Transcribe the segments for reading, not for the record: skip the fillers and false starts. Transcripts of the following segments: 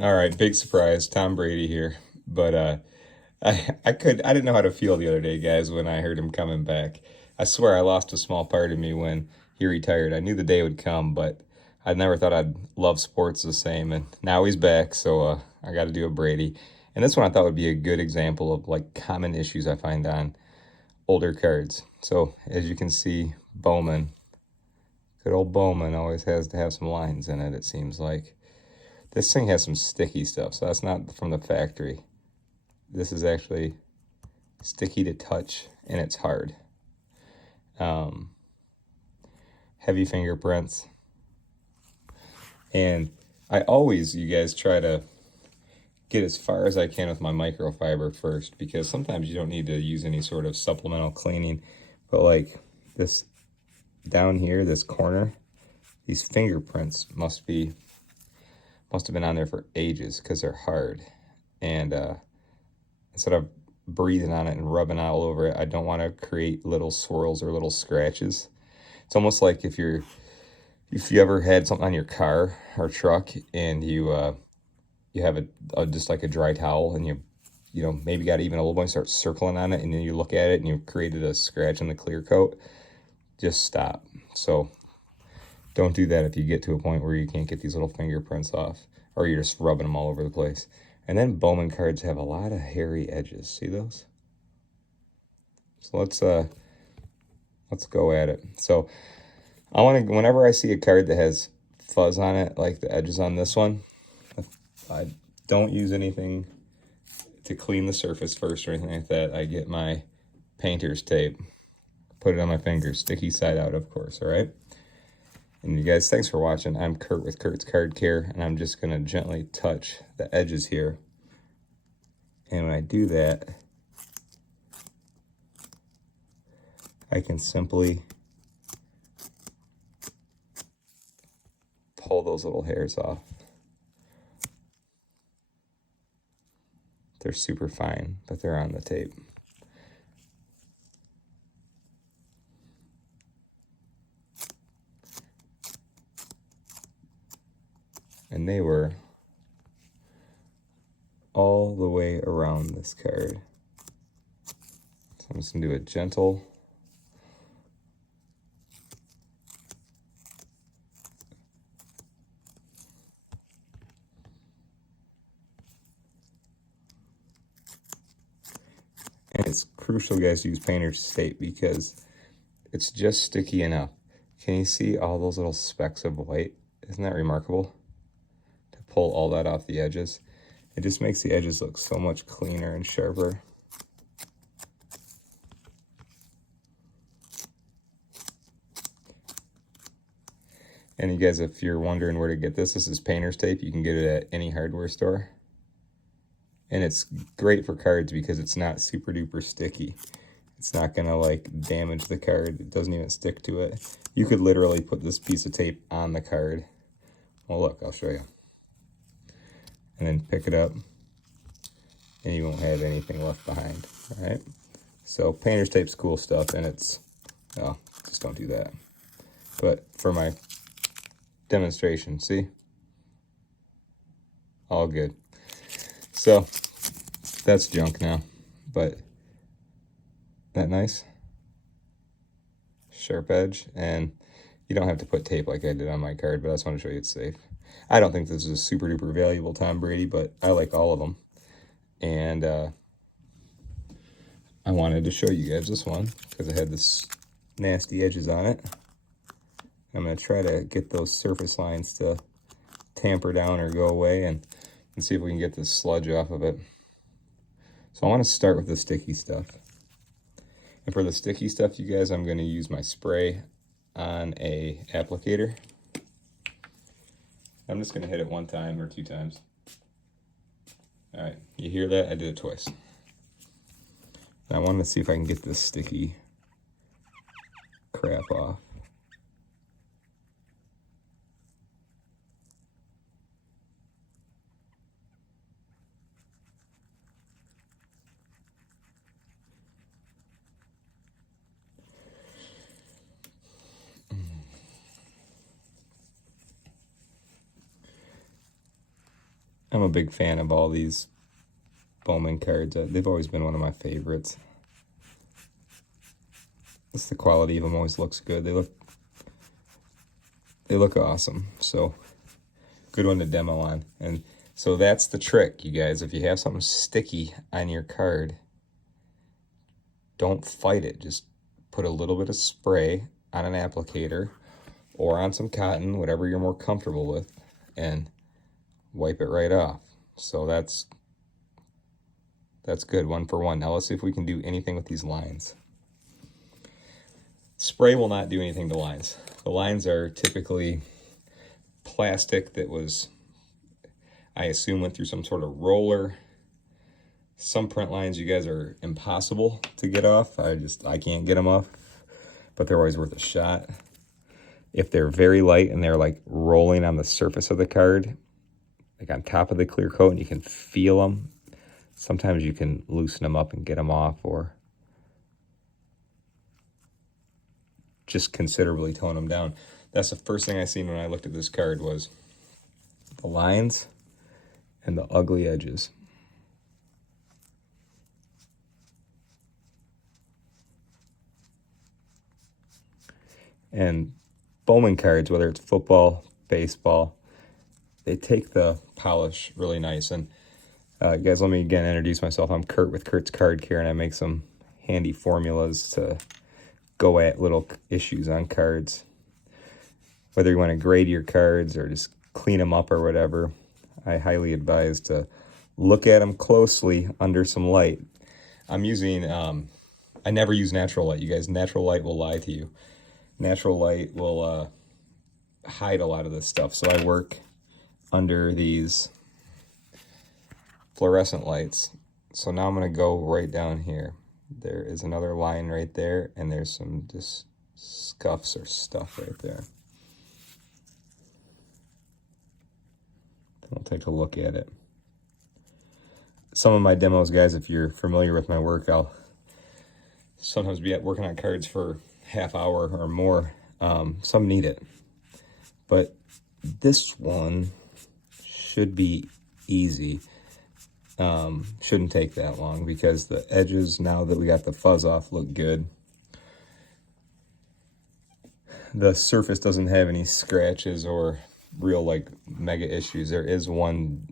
All right, big surprise, Tom Brady here. But I didn't know how to feel the other day, guys, when I heard him coming back. I swear I lost a small part of me when he retired. I knew the day would come, but I never thought I'd love sports the same. And now he's back, so I got to do a Brady. And this one I thought would be a good example of like common issues I find on older cards. So as you can see, Bowman, good old Bowman always has to have some lines in it, it seems like. This thing has some sticky stuff, so that's not from the factory. This is actually sticky to touch, and it's hard. Heavy fingerprints. And I always, you guys, try to get as far as I can with my microfiber first, because sometimes you don't need to use any sort of supplemental cleaning. But like this down here, this corner, these fingerprints must have been on there for ages because they're hard. And instead of breathing on it and rubbing all over it, I don't want to create little swirls or little scratches. It's almost like if you ever had something on your car or truck and you have just like a dry towel, and you know, maybe got even a little bit and start circling on it, and then you look at it and you've created a scratch in the clear coat. Just stop. So don't do that if you get to a point where you can't get these little fingerprints off, or you're just rubbing them all over the place. And then Bowman cards have a lot of hairy edges. See those? So let's go at it. So I want to, whenever I see a card that has fuzz on it, like the edges on this one, I don't use anything to clean the surface first or anything like that. I get my painter's tape, put it on my fingers, sticky side out, of course, all right? And you guys, thanks for watching. I'm Kurt with Kurt's Card Care, and I'm just going to gently touch the edges here. And when I do that, I can simply pull those little hairs off. They're super fine, but they're on the tape. And they were all the way around this card. So I'm just going to do a gentle and it's crucial, guys, to use painter's tape because it's just sticky enough. Can you see all those little specks of white? Isn't that remarkable? To pull all that off the edges. It just makes the edges look so much cleaner and sharper. And you guys, if you're wondering where to get this, this is painter's tape. You can get it at any hardware store. And it's great for cards because it's not super duper sticky. It's not gonna like damage the card. It doesn't even stick to it. You could literally put this piece of tape on the card. Well, look, I'll show you. And then pick it up, and you won't have anything left behind, all right? So painter's tape's cool stuff, and it's, oh, just don't do that. But for my demonstration, see? All good. So that's junk now, but that nice? Sharp edge, and you don't have to put tape like I did on my card, but I just want to show you it's safe. I don't think this is a super duper valuable Tom Brady, but I like all of them. And I wanted to show you guys this one because it had this nasty edges on it. I'm going to try to get those surface lines to tamper down or go away and see if we can get this sludge off of it. So I want to start with the sticky stuff. And for the sticky stuff, you guys, I'm going to use my spray on a applicator. I'm just going to hit it one time or 2 times. All right, you hear that? I did it twice. And I wanted to see if I can get this sticky crap off. I'm a big fan of all these Bowman cards. They've always been one of my favorites. Just the quality of them always looks good. They look awesome. So good one to demo on. And so that's the trick, you guys. If you have something sticky on your card, don't fight it. Just put a little bit of spray on an applicator or on some cotton, whatever you're more comfortable with, and wipe it right off. So that's good, 1 for 1. Now let's see if we can do anything with these lines. Spray will not do anything to lines. The lines are typically plastic that was, I assume, went through some sort of roller. Some print lines, you guys, are impossible to get off. I can't get them off, but they're always worth a shot. If they're very light and they're like rolling on the surface of the card, like on top of the clear coat, and you can feel them, sometimes you can loosen them up and get them off, or just considerably tone them down. That's the first thing I seen when I looked at this card, was the lines and the ugly edges. And Bowman cards, whether it's football, baseball, they take the polish really nice. And guys, let me again introduce myself. I'm Kurt with Kurt's Card Care, and I make some handy formulas to go at little issues on cards. Whether you want to grade your cards or just clean them up or whatever, I highly advise to look at them closely under some light. I'm using, I never use natural light, you guys. Natural light will lie to you. Natural light will hide a lot of this stuff. So I work under these fluorescent lights. So now I'm going to go right down here. There is another line right there, and there's some just scuffs or stuff right there. Then we'll take a look at it. Some of my demos, guys, if you're familiar with my work, I'll sometimes be working on cards for half hour or more. Some need it, but this one should be easy. Shouldn't take that long, because the edges, now that we got the fuzz off, look good. The surface doesn't have any scratches or real like mega issues. There is one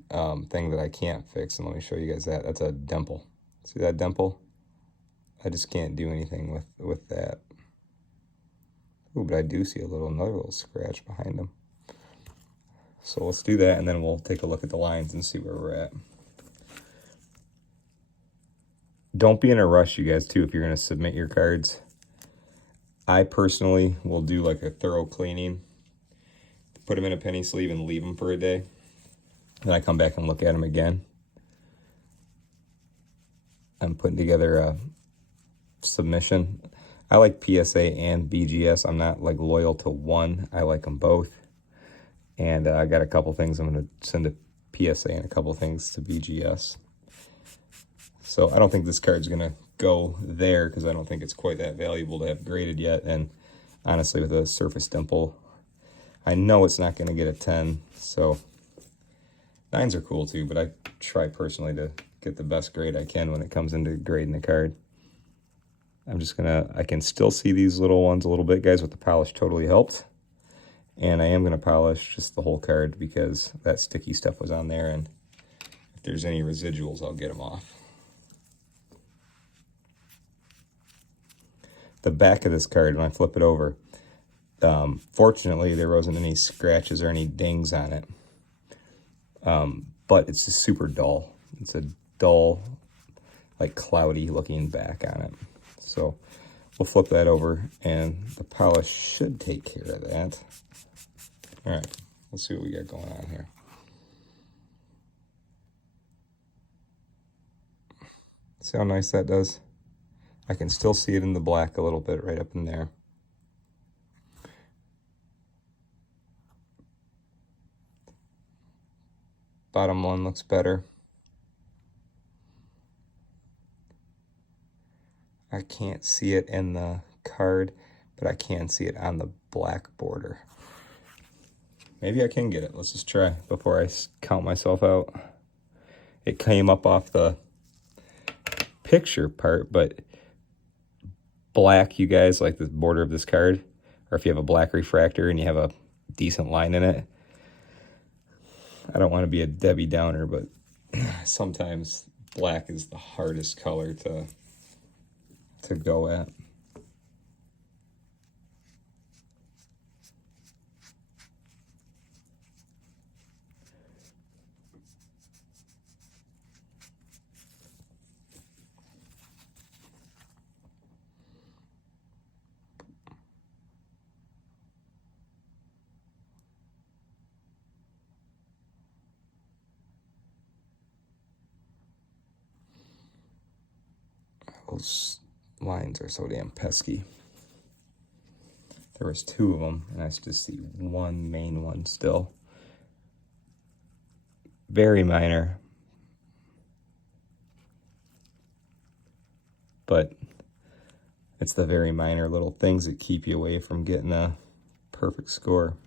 thing that I can't fix, and let me show you guys that. That's a dimple. See that dimple? I just can't do anything with that. Ooh, but I do see another little scratch behind them. So let's do that, and then we'll take a look at the lines and see where we're at. Don't be in a rush, you guys, too, if you're going to submit your cards. I personally will do like a thorough cleaning, put them in a penny sleeve and leave them for a day. Then I come back and look at them again. I'm putting together a submission. I like PSA and BGS. I'm not like loyal to one. I like them both. And I got a couple things I'm going to send to PSA and a couple things to BGS. So I don't think this card's going to go there, because I don't think it's quite that valuable to have graded yet. And honestly, with a surface dimple, I know it's not going to get a 10. So 9s are cool too, but I try personally to get the best grade I can when it comes into grading the card. I can still see these little ones a little bit, guys, with the polish totally helped. And I am going to polish just the whole card, because that sticky stuff was on there, and if there's any residuals, I'll get them off. The back of this card, when I flip it over, fortunately there wasn't any scratches or any dings on it, but it's just super dull. It's a dull, like cloudy looking back on it. So we'll flip that over, and the polish should take care of that. All right, let's see what we got going on here. See how nice that does? I can still see it in the black a little bit right up in there. Bottom one looks better. I can't see it in the card, but I can see it on the black border. Maybe I can get it. Let's just try before I count myself out. It came up off the picture part, but black, you guys, like the border of this card, or if you have a black refractor and you have a decent line in it. I don't want to be a Debbie Downer, but sometimes black is the hardest color to go at. Those lines are so damn pesky. There was 2 of them, and I just see one main one still. Very minor. But it's the very minor little things that keep you away from getting a perfect score.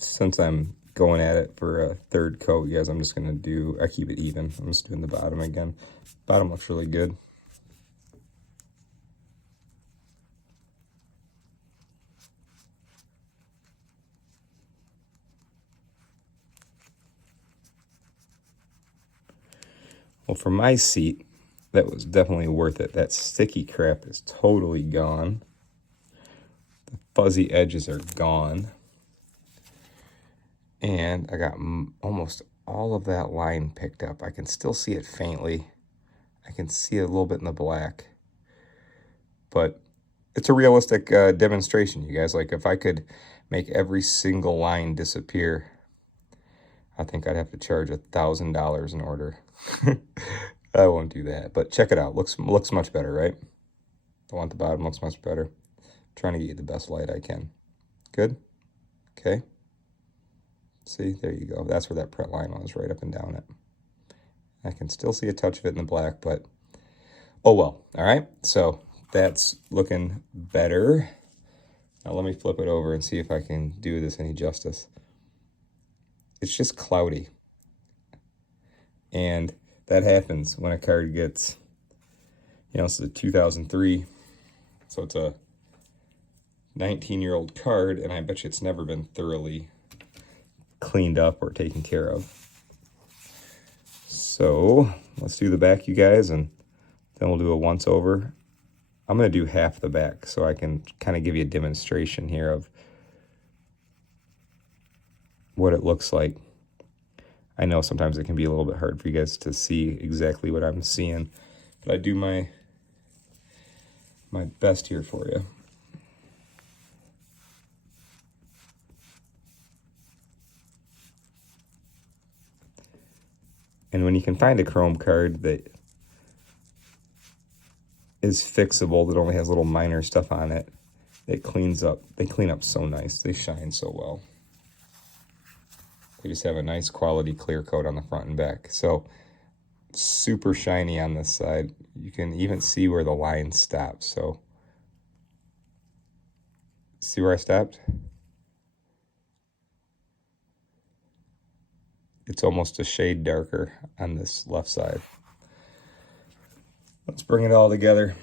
Since I'm going at it for a 3rd coat, guys, I'm just going to I keep it even. I'm just doing the bottom again. Bottom looks really good. Well, for my seat, that was definitely worth it. That sticky crap is totally gone. The fuzzy edges are gone. And I got almost all of that line picked up. I can still see it faintly. I can see it a little bit in the black. But it's a realistic demonstration, you guys. Like, if I could make every single line disappear, I think I'd have to charge $1,000 an order. I won't do that. But check it out. Looks much better, right? I want the bottom. Looks much better. I'm trying to get you the best light I can. Good? Okay. See, there you go. That's where that print line was, right up and down it. I can still see a touch of it in the black, but oh well. All right, so that's looking better. Now let me flip it over and see if I can do this any justice. It's just cloudy. And that happens when a card gets, this is a 2003, so it's a 19-year-old card, and I bet you it's never been thoroughly cleaned up or taken care of. So let's do the back, you guys, and then we'll do a once over. I'm going to do half the back so I can kind of give you a demonstration here of what it looks like. I know sometimes it can be a little bit hard for you guys to see exactly what I'm seeing, but I do my best here for you. And when you can find a chrome card that is fixable, that only has little minor stuff on it, it cleans up. They clean up so nice. They shine so well. They just have a nice quality clear coat on the front and back. So super shiny on this side. You can even see where the line stops. So see where I stopped? It's almost a shade darker on this left side. Let's bring it all together.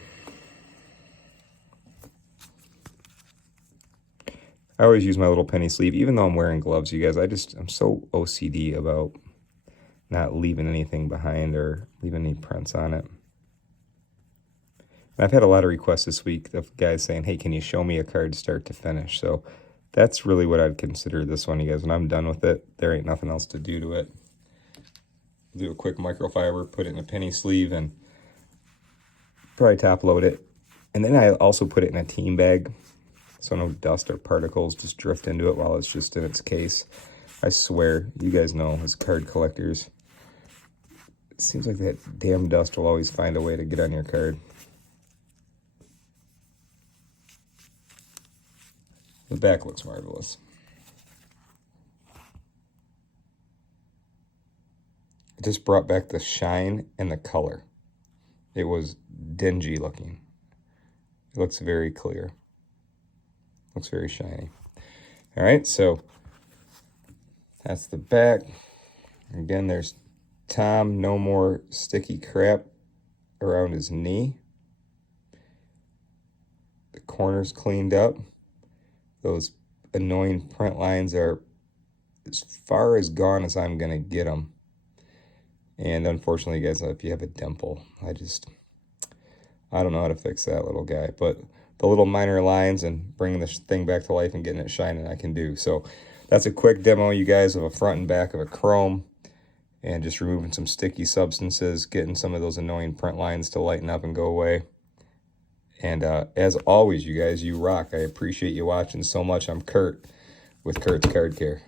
I always use my little penny sleeve, even though I'm wearing gloves, you guys. I'm so OCD about not leaving anything behind or leaving any prints on it. And I've had a lot of requests this week of guys saying, hey, can you show me a card start to finish? So that's really what I'd consider this one, you guys. When I'm done with it, there ain't nothing else to do to it. Do a quick microfiber, put it in a penny sleeve, and probably top load it. And then I also put it in a team bag, so no dust or particles just drift into it while it's just in its case. I swear, you guys know, as card collectors, it seems like that damn dust will always find a way to get on your card. The back looks marvelous. just brought back the shine and the color. It was dingy looking. It looks very clear. Looks very shiny. All right, so that's the back. Again, there's Tom, no more sticky crap around his knee. The corners cleaned up. Those annoying print lines are as far as gone as I'm gonna get them. And unfortunately, guys, if you have a dimple, I don't know how to fix that little guy. But the little minor lines and bringing this thing back to life and getting it shining, I can do. So that's a quick demo, you guys, of a front and back of a chrome, and just removing some sticky substances, getting some of those annoying print lines to lighten up and go away. And as always, you guys, you rock. I appreciate you watching so much. I'm Kurt with Kurt's Card Care.